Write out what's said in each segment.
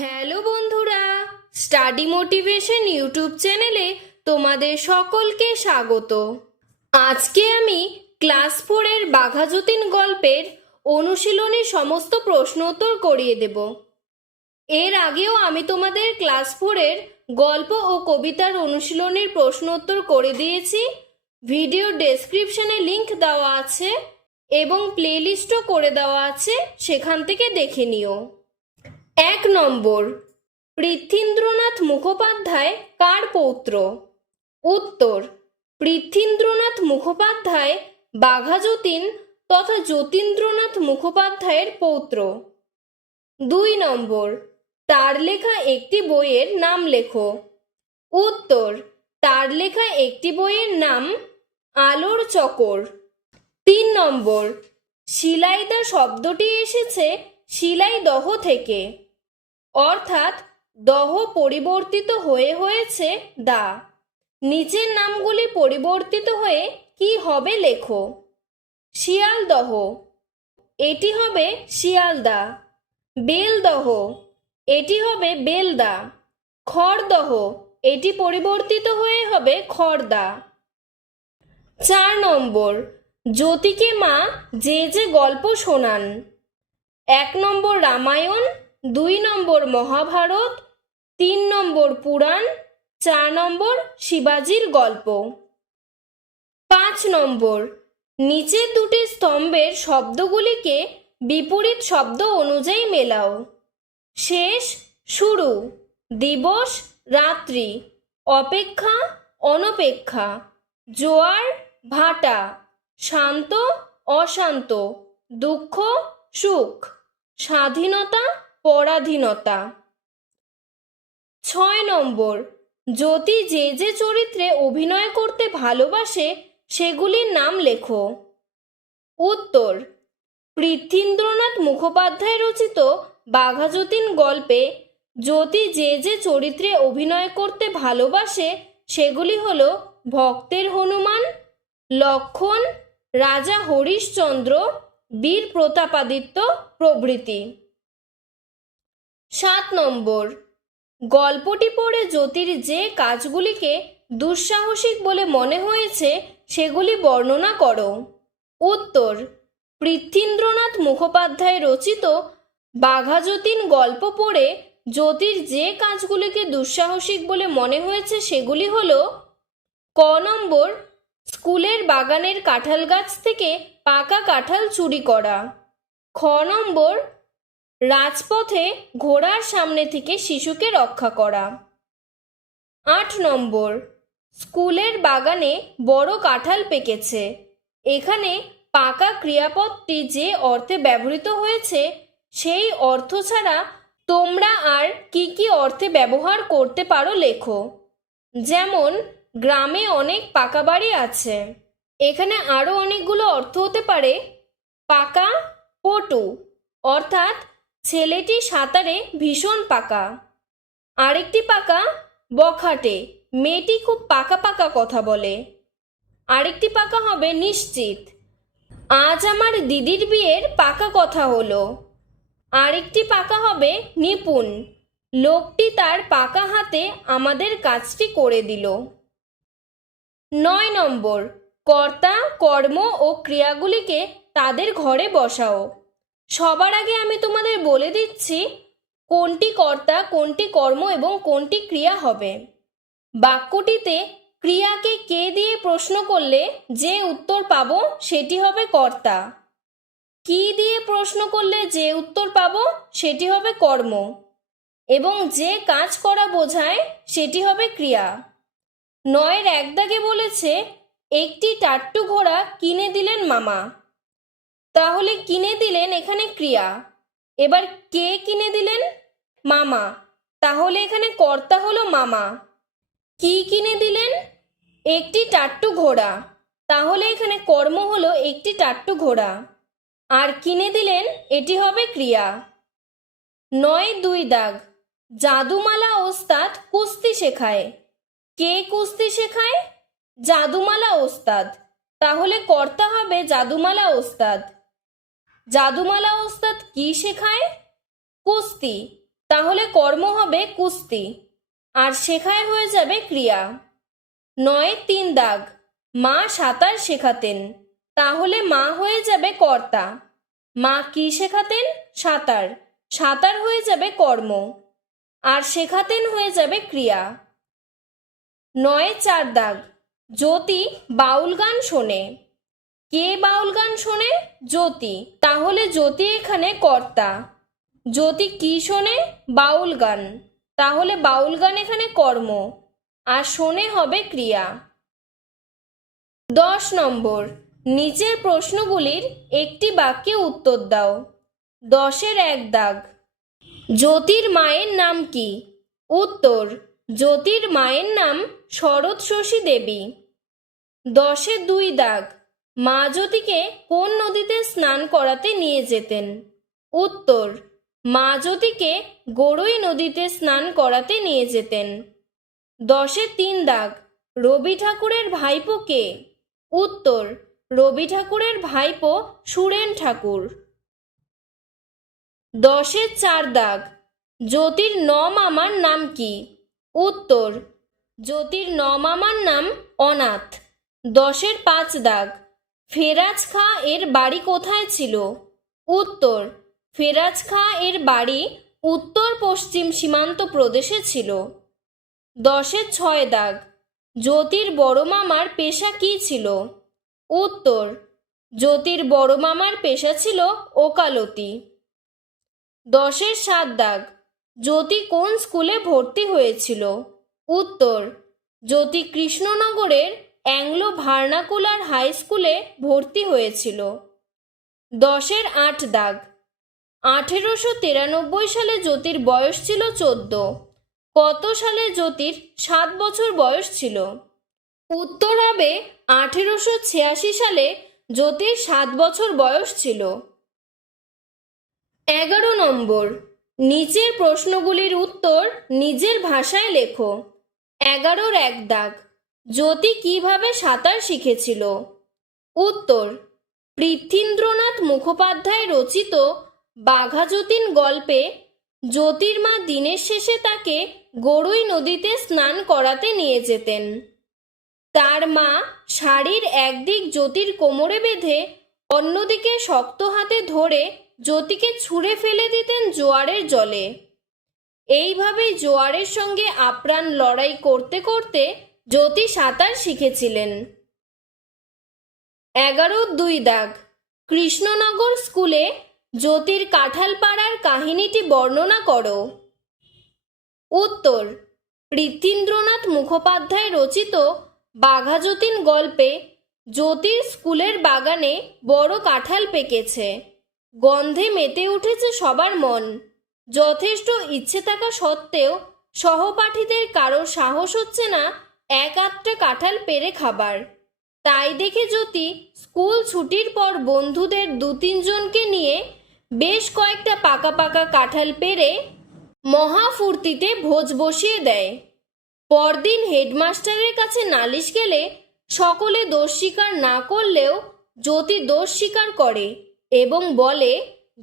Hello বন্ধুরা, study motivation YouTube চ্যানেলে তোমাদের সকলকে স্বাগত। আজকে আমি ক্লাস 4-এর বাঘা যতীন গল্পের অনুশীলনী সমস্ত প্রশ্ন উত্তর করিয়ে দেব। এর আগেও আমি তোমাদের ক্লাস 4-এর গল্প ও কবিতার অনুশীলনীর প্রশ্ন উত্তর করে দিয়েছি। ভিডিও ডেসক্রিপশনে লিংক দেওয়া আছে এবং প্লেলিস্টও করে দেওয়া আছে, সেখান থেকে দেখে নিও। 1 নম্বর, পৃথ্বীন্দ্রনাথ মুখোপাধ্যায় কার পৌত্র? উত্তর, পৃথ্বীন্দ্রনাথ মুখোপাধ্যায় বাঘা যতীন তথা যতীন্দ্রনাথ মুখোপাধ্যায়ের পৌত্র। 2 নম্বর, তার লেখা একটি বইয়ের নাম লেখো। উত্তর, তার লেখা একটি বইয়ের নাম আলোর চকর। 3 নম্বর, শিলাইদা শব্দটি এসেছে শিলাইদহ থেকে, অর্থাৎ দহ পরিবর্তিত হয়ে হয়েছে দা। নিচের নামগুলি পরিবর্তিত হয়ে কি হবে লেখো। শিয়ালদহ, এটি হবে শিয়ালদা। বেলদহ, এটি হবে বেলদা। খড়দহ, এটি পরিবর্তিত হয়ে হবে খড়দা। 4 নম্বর, জ্যোতিকে মা যে যে গল্প শোনান। 1 নম্বর রামায়ণ, 2 নম্বর মহাভারত, 3 নম্বর পুরাণ, 4 নম্বর শিবাজির গল্প। 5 নম্বর, নিচের দুটি স্তম্ভের শব্দগুলিকে বিপরীত শব্দ অনুযায়ী মেলাও। শেষ, শুরু, দিবস, রাত্রি, অপেক্ষা, অনপেক্ষা, জোয়ার, ভাটা, শান্ত, অশান্ত, দুঃখ, সুখ, স্বাধীনতা, পরাধীনতা। 6 নম্বর, জ্যোতি যে যে চরিত্রে অভিনয় করতে ভালোবাসে সেগুলির নাম লেখো। উত্তর, পৃথ্বীন্দ্রনাথ মুখোপাধ্যায় রচিত বাঘা যতীন গল্পে জ্যোতি যে যে চরিত্রে অভিনয় করতে ভালোবাসে সেগুলি হল ভক্তের হনুমান, লক্ষণ, রাজা হরিশ্চন্দ্র, বীর প্রতাপাদিত্য প্রভৃতি। 7 নম্বর, গল্পটি পড়ে জ্যোতির যে কাজগুলিকে দুঃসাহসিক বলে মনে হয়েছে সেগুলি বর্ণনা করো। উত্তর, পৃথ্বীন্দ্রনাথ মুখোপাধ্যায় রচিত বাঘা যতীন গল্প পড়ে জ্যোতির যে কাজগুলিকে দুঃসাহসিক বলে মনে হয়েছে সেগুলি হল: ক নম্বর, স্কুলের বাগানের কাঁঠাল গাছ থেকে পাকা কাঁঠাল চুরি করা। খ নম্বর, রাজপথে ঘোড়ার সামনে থেকে শিশুকে রক্ষা করা। 8 নম্বর, স্কুলের বাগানে বড় কাঁঠাল পেকেছে। এখানে পাকা ক্রিয়াপদটি যে অর্থে ব্যবহৃত হয়েছে সেই অর্থ ছাড়া তোমরা আর কি কি অর্থে ব্যবহার করতে পারো লেখো। যেমন, গ্রামে অনেক পাকা বাড়ি আছে। এখানে আরও অনেকগুলো অর্থ হতে পারে। পাকা, পটু, অর্থাৎ ছেলেটি সাঁতারে ভীষণ পাকা। আরেকটি পাকা, বখাটে, মেয়েটি খুব পাকা পাকা কথা বলে। আরেকটি পাকা হবে নিশ্চিত, আজ আমার দিদির বিয়ের পাকা কথা হলো। আরেকটি পাকা হবে নিপুণ, লোকটি তার পাকা হাতে আমাদের কাজটি করে দিল। 9 নম্বর, কর্তা, কর্ম ও ক্রিয়াগুলিকে তাদের ঘরে বসাও। সবার আগে আমি তোমাদের বলে দিচ্ছি কোনটি কর্তা, কোনটি কর্ম এবং কোনটি ক্রিয়া হবে। বাক্যটিতে ক্রিয়াকে কে দিয়ে প্রশ্ন করলে যে উত্তর পাবো সেটি হবে কর্তা। কি দিয়ে প্রশ্ন করলে যে উত্তর পাবো সেটি হবে কর্ম, এবং যে কাজ করা বোঝায় সেটি হবে ক্রিয়া। 9-এর 1 দাগে বলেছে একটি টাট্টু ঘোড়া কিনে দিলেন মামা, তাহলে কিনে দিলেন এখানে ক্রিয়া। এবার কে কিনে দিলেন? মামা, তাহলে এখানে কর্তা হলো মামা। কি কিনে দিলেন? একটি টাট্টু ঘোড়া, তাহলে এখানে কর্ম হলো একটি টাট্টু ঘোড়া, আর কিনে দিলেন এটি হবে ক্রিয়া। 9-2 দাগ, জাদুমালা ওস্তাদ কুস্তি শেখায়। কে কুস্তি শেখায়? জাদুমালা ওস্তাদ, তাহলে কর্তা হবে জাদুমালা ওস্তাদ। জাদুমালা ওস্তাদ কি শেখায়? কুস্তি, তাহলে কর্ম হবে কুস্তি, আর শেখায় হয়ে যাবে ক্রিয়া। 9 3 দাগ, মা সাঁতার শেখাতেন, তাহলে মা হয়ে যাবে কর্তা। মা কি শেখাতেন? সাঁতার। সাঁতার হয়ে যাবে কর্ম, আর শেখাতেন হয়ে যাবে ক্রিয়া। 9 4 দাগ, জ্যোতি বাউল গান শোনে। কে বাউল গান শোনে? জ্যোতি, তাহলে জ্যোতি এখানে কর্তা। জ্যোতি কি শোনে? বাউল গান, তাহলে বাউল গান এখানে কর্ম, আর শোনে হবে ক্রিয়া। 10 নম্বর, নিচের প্রশ্নগুলির একটি বাক্যে উত্তর দাও। 10-এর 1 দাগ, জ্যোতির মায়ের নাম কি? উত্তর, জ্যোতির মায়ের নাম শরৎ শশী দেবী। 10-এর 2 দাগ, মা জ্যোতিকে কোন নদীতে স্নান করাতে নিয়ে যেতেন? উত্তর, মা জ্যোতিকে গড়ই নদীতে স্নান করাতে নিয়ে যেতেন। 10-এর 3 দাগ, রবি ঠাকুরের ভাইপো কে? উত্তর, রবি ঠাকুরের ভাইপো সুরেন ঠাকুর। 10-এর 4 দাগ, জ্যোতির 9 মামার নাম কি? উত্তর, জ্যোতির 9 মামার নাম অনাথ। 10-এর 5 দাগ, ফেরাজ খাঁ এর বাড়ি কোথায় ছিল? উত্তর, ফেরাজ খাঁ এর বাড়ি উত্তর পশ্চিম সীমান্ত প্রদেশে ছিল। 10-এর 6 দাগ, জ্যোতির বড় মামার পেশা কি ছিল? উত্তর, জ্যোতির বড় মামার পেশা ছিল ওকালতি। 10-এর 7 দাগ, জ্যোতি কোন স্কুলে ভর্তি হয়েছিল? উত্তর, জ্যোতি কৃষ্ণনগরের অ্যাংলো ভার্নাকুলার হাই স্কুলে ভর্তি হয়েছিল। 10-এর 8 দাগ, 1893 সালে জ্যোতির বয়স ছিল 14। কত সালে জ্যোতির 7 বছর বয়স ছিল? উত্তর হবে 1886 সালে জ্যোতির 7 বছর বয়স ছিল। 11 নম্বর, নিচের প্রশ্নগুলির উত্তর নিজের ভাষায় লেখো। 11-এর 1 দাগ, জ্যোতি কিভাবে সাঁতার শিখেছিল? উত্তর, পৃথ্বীন্দ্রনাথ মুখোপাধ্যায় রচিত বাঘা যতীন গল্পে জ্যোতির মা দিনের শেষে তাকে গড়ই নদীতে স্নান করাতে নিয়ে যেতেন। তার মা শাড়ির একদিক জ্যোতির কোমরে বেঁধে অন্যদিকে শক্ত হাতে ধরে জ্যোতিকে ছুঁড়ে ফেলে দিতেন জোয়ারের জলে। এইভাবেই জোয়ারের সঙ্গে আপ্রাণ লড়াই করতে করতে জ্যোতি সাঁতার শিখেছিলেন। 11-এর 2 দাগ, কৃষ্ণনগর স্কুলে জ্যোতির কাঁঠালপাড়ার কাহিনীটি বর্ণনা করো। উত্তর, পৃথ্বীন্দ্রনাথ মুখোপাধ্যায় রচিত বাঘা যতীন গল্পে জ্যোতির স্কুলের বাগানে বড় কাঁঠাল পেকেছে। গন্ধে মেতে উঠেছে সবার মন। যথেষ্ট ইচ্ছে থাকা সত্ত্বেও সহপাঠীদের কারোর সাহস হচ্ছে না এক আধটা কাঁঠাল পেড়ে খাবার। তাই দেখে জ্যোতি স্কুল ছুটির পর বন্ধুদের 2-3 জনকে নিয়ে বেশ কয়েকটা পাকা পাকা কাঁঠাল পেড়ে মহা ফুর্তিতে ভোজ বসিয়ে দেয়। পরদিন হেডমাস্টারের কাছে নালিশ গেলে সকলে দোষ স্বীকার না করলেও জ্যোতি দোষ স্বীকার করে এবং বলে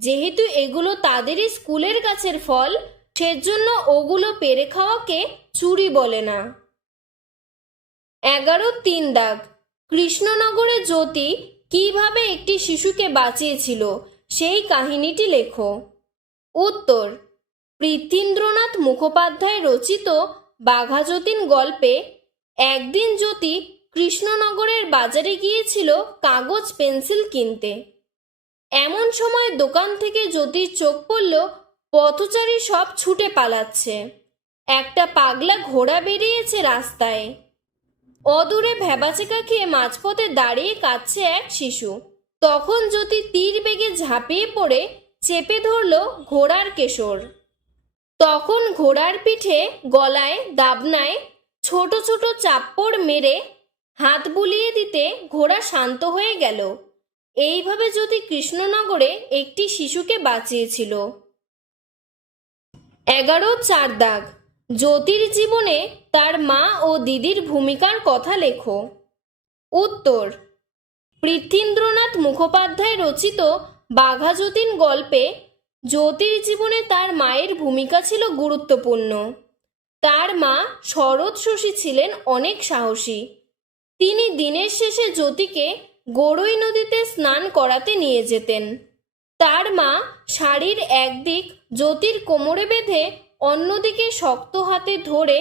যেহেতু এগুলো তাদেরই স্কুলের গাছের ফল, সেজন্য ওগুলো পেরে খাওয়াকে চুরি বলে না। 11-এর 3 দাগ, কৃষ্ণনগরে জ্যোতি কিভাবে একটি শিশুকে বাঁচিয়েছিল সেই কাহিনীটি লেখো। উত্তর, পৃথ্বীন্দ্রনাথ মুখোপাধ্যায় রচিত বাঘা যতীন গল্পে একদিন জ্যোতি কৃষ্ণনগরের বাজারে গিয়েছিল কাগজ পেন্সিল কিনতে। এমন সময় দোকান থেকে জ্যোতির চোখ পড়ল পথচারী সব ছুটে পালাচ্ছে। একটা পাগলা ঘোড়া বেরিয়েছে রাস্তায়। অদূরে ভ্যাবাচেকা খেয়ে মাঝপথে দাঁড়িয়ে কাঁদছে এক শিশু। তখন জ্যোতি তীর বেগে ঝাঁপিয়ে পড়ে চেপে ধরল ঘোড়ার কেশর। তখন ঘোড়ার পিঠে গলায় দাবনায় ছোট ছোট চাপ্পড় মেরে হাত বুলিয়ে দিতে ঘোড়া শান্ত হয়ে গেল। এইভাবে জ্যোতি কৃষ্ণনগরে একটি শিশুকে বাঁচিয়েছিল। 11-এর 4 দাগ, জ্যোতির জীবনে তার মা ও দিদির ভূমিকার কথা লেখো। উত্তর, পৃথ্বীন্দ্রনাথ মুখোপাধ্যায় রচিত বাঘা যতীন গল্পে জ্যোতির জীবনে তার মায়ের ভূমিকা ছিল গুরুত্বপূর্ণ। তার মা শরৎ শশী ছিলেন অনেক সাহসী। তিনি দিনের শেষে জ্যোতিকে গড়ই নদীতে স্নান করাতে নিয়ে যেতেন। তার মা শাড়ির একদিক জ্যোতির কোমরে বেঁধে অন্যদিকে শক্ত হাতে ধরে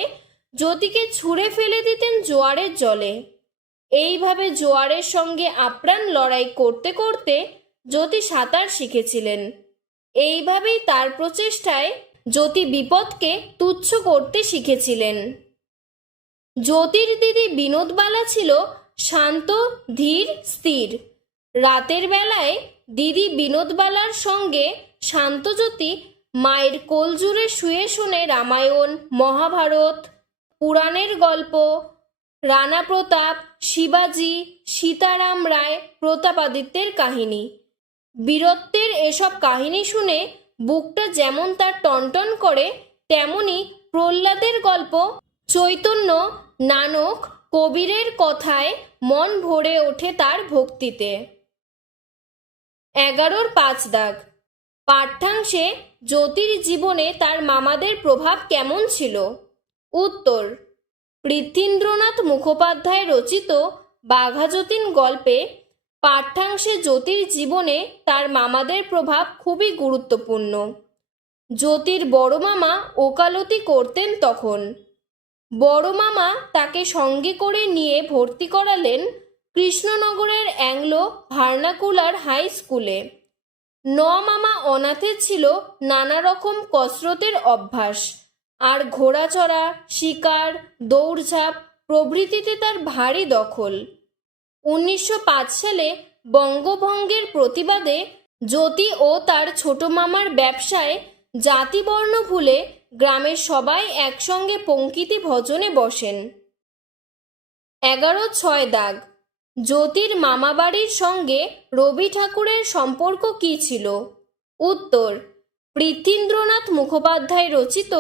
জ্যোতিকে ছুঁড়ে ফেলে দিতেন জোয়ারের জলে। এইভাবে জোয়ারের সঙ্গে আপ্রাণ লড়াই করতে করতে জ্যোতি সাঁতার শিখেছিলেন। এইভাবেই তার প্রচেষ্টায় জ্যোতি বিপদকে তুচ্ছ করতে শিখেছিলেন। জ্যোতির দিদি বিনোদবালা ছিল শান্ত, ধীর, স্থির। রাতের বেলায় দিদি বিনোদবালার সঙ্গে শান্তজ্যোতি মায়ের কোল জুড়ে শুয়ে শোনে রামায়ণ, মহাভারত, পুরাণের গল্প, রানা প্রতাপ, শিবাজি, সীতারাম রায়, প্রতাপাদিত্যের কাহিনী। বীরত্বের এসব কাহিনী শুনে বুকটা যেমন তার টনটন করে, তেমনি প্রহ্লাদের গল্প, চৈতন্য, নানক, কবীরের কথায় মন ভরে ওঠে তার ভক্তিতে। 11-5 দাগ। পাঠ্যাংশে জ্যোতির জীবনে তার মামাদের প্রভাব কেমন ছিল? উত্তর: পৃথ্বীন্দ্রনাথ মুখোপাধ্যায় রচিত বাঘাযতীন গল্পে পাঠ্যাংশে জ্যোতির জীবনে তার মামাদের প্রভাব খুবই গুরুত্বপূর্ণ। জ্যোতির বড় মামা ওকালতি করতেন তখন। বড় মামা তাকে সঙ্গে করে নিয়ে ভর্তি করালেন কৃষ্ণনগরের অ্যাংলো ভার্নাকুলার হাই স্কুলে। মামা অনাথের ছিল নানা রকম কসরতের অভ্যাস, আর ঘোড়াচড়া, শিকার, দৌড়ঝাঁপ প্রভৃতিতে তার ভারী দখল। 1905 সালে বঙ্গভঙ্গের প্রতিবাদে জ্যোতি ও তার ছোট মামার ব্যবসায় জাতিবর্ণ ভুলে গ্রামের সবাই একসঙ্গে পঙ্কিতি ভজনে বসেন। 11-6 দাগ। জ্যোতির মামাবাড়ির সঙ্গে রবি ঠাকুরের সম্পর্ক কী ছিল? উত্তর: পৃথ্বীন্দ্রনাথ মুখোপাধ্যায় রচিত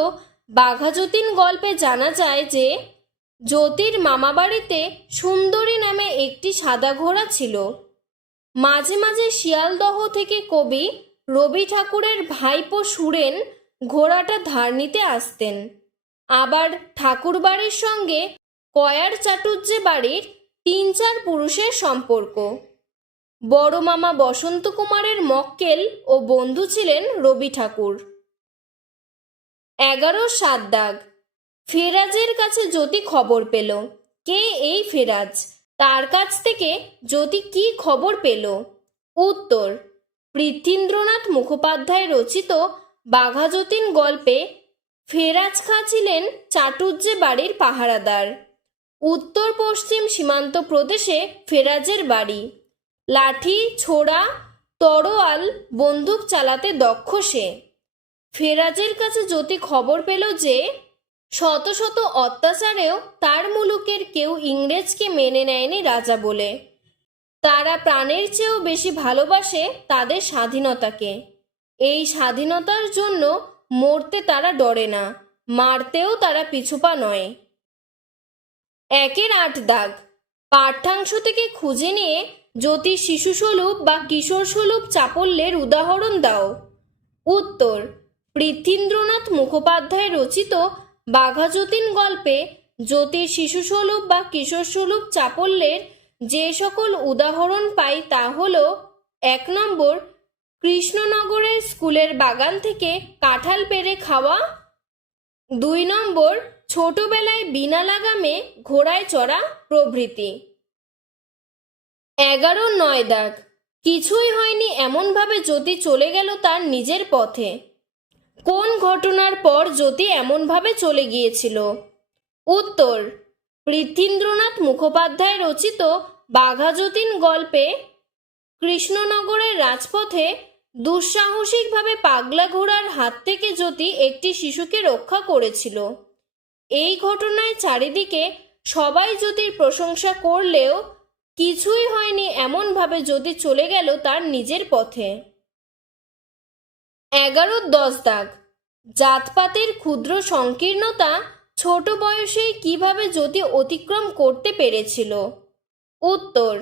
বাঘাযতীন গল্পে জানা যায় যে জ্যোতির মামাবাড়িতে সুন্দরী নামে একটি সাদা ঘোড়া ছিল। মাঝে মাঝে শিয়ালদহ থেকে কবি রবি ঠাকুরের ভাইপো সুরেন ঘোড়াটা ধার নিতে আসতেন। আবার ঠাকুরবাড়ির সঙ্গে কয়ার চাটুর্যে বাড়ির 3-4 পুরুষের সম্পর্ক। বড় মামা বসন্ত কুমারের মক্কেল ও বন্ধু ছিলেন রবি ঠাকুর। 11-7 দাগ। ফেরাজের কাছে জ্যোতি খবর পেল। কে এই ফেরাজ? তার কাছ থেকে জ্যোতি কি খবর পেল? উত্তর: পৃথ্বীন্দ্রনাথ মুখোপাধ্যায় রচিত বাঘাযতীন গল্পে ফেরাজ খাঁ ছিলেন চাটুর্যে বাড়ির পাহারাদার। উত্তর পশ্চিম সীমান্ত প্রদেশে ফেরাজের বাড়ি। লাঠি, ছোড়া, তরোয়াল, বন্দুক চালাতে দক্ষ সে। ফেরাজের কাছে জ্যোতি খবর পেল যে শত শত অত্যাচারেও তার মুলুকের কেউ ইংরেজকে মেনে নেয়নি রাজা বলে। তারা প্রাণের চেয়েও বেশি ভালোবাসে তাদের স্বাধীনতাকে। এই স্বাধীনতার জন্য মরতে তারা ডরে না, মারতেও তারা পিছুপা নয়। 1-8 দাগ। পাঠ্যাংশ থেকে খুঁজে নিয়ে জ্যোতি শিশুসুলভ বা কিশোর সুলভ চাপল্যের উদাহরণ দাও। উত্তর: পৃথ্বীন্দ্রনাথ মুখোপাধ্যায় রচিত বাঘাযতীন গল্পে জ্যোতির শিশুসুলভ বা কিশোর সুলভ চাপল্যের যে সকল উদাহরণ পাই তা হল: 1 নম্বর, কৃষ্ণনগরের স্কুলের বাগান থেকে কাঁঠাল পেড়ে খাওয়া। 2 নম্বর, ছোটবেলায় বিনা লাগামে ঘোড়ায় চড়া প্রভৃতি। 11-9 দাগ। কিছুই হয়নি এমনভাবে জ্যোতি চলে গেল তার নিজের পথে। কোন ঘটনার পর জ্যোতি এমনভাবে চলে গিয়েছিল? উত্তর: পৃথ্বীন্দ্রনাথ মুখোপাধ্যায় রচিত বাঘাযতীন গল্পে কৃষ্ণনগরের রাজপথে দুঃসাহসিকভাবে পাগলা ঘোড়ার হাত থেকে জ্যোতি একটি শিশুকে রক্ষা করেছিল। এই ঘটনায় চারিদিকে সবাই জ্যোতির প্রশংসা করলেও কিছুই হয়নি এমনভাবে জ্যোতি চলে গেল তার নিজের পথে। 11-10 দাগ। জাতপাতের ক্ষুদ্র সংকীর্ণতা ছোট বয়সেই কিভাবে জ্যোতি অতিক্রম করতে পেরেছিল? উত্তর: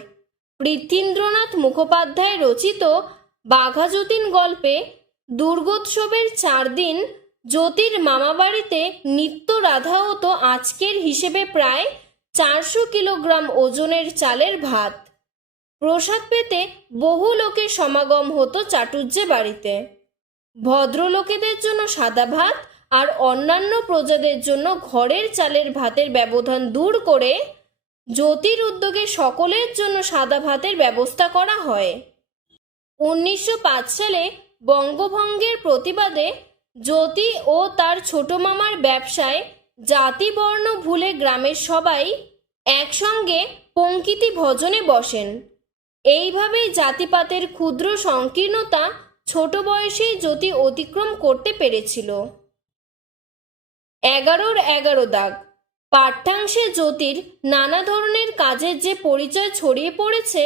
পৃথ্বীন্দ্রনাথ মুখোপাধ্যায় রচিত বাঘাযতীন গল্পে দুর্গোৎসবের 4 দিন জ্যোতির মামাবাড়িতে নিত্য রাধা হতো আজকের হিসেবে প্রায় 400 কিলোগ্রাম ওজনের চালের ভাত। প্রসাদ পেতে বহু লোকের সমাগম হতো চাটুজ্জে বাড়িতে। ভদ্রলোকেদের জন্য সাদা ভাত আর অন্যান্য প্রজাদের জন্য ঘরের চালের ভাতের ব্যবধান দূর করে জ্যোতির উদ্যোগে সকলের জন্য সাদা ভাতের ব্যবস্থা করা হয়। 1905 সালে বঙ্গভঙ্গের প্রতিবাদে জ্যোতি ও তার ছোট মামার ব্যবসায় জাতি বর্ণ ভুলে গ্রামের সবাই একসঙ্গে পঙ্কিতি ভজনে বসেন। এইভাবেই জাতিপাতের ক্ষুদ্র সংকীর্ণতা ছোট বয়সেই জ্যোতি অতিক্রম করতে পেরেছিল। 11 দাগ। পাঠ্যাংশে জ্যোতির নানা ধরনের কাজের যে পরিচয় ছড়িয়ে পড়েছে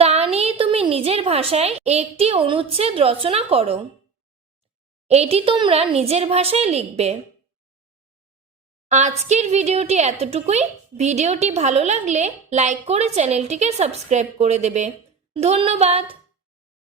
তা নিয়ে তুমি নিজের ভাষায় একটি অনুচ্ছেদ রচনা করো। এটি তোমরা নিজের ভাষায় লিখবে। আজকের ভিডিওটি এতটুকুই। ভিডিওটি ভালো লাগলে লাইক করে চ্যানেলটিকে সাবস্ক্রাইব করে দেবে। ধন্যবাদ।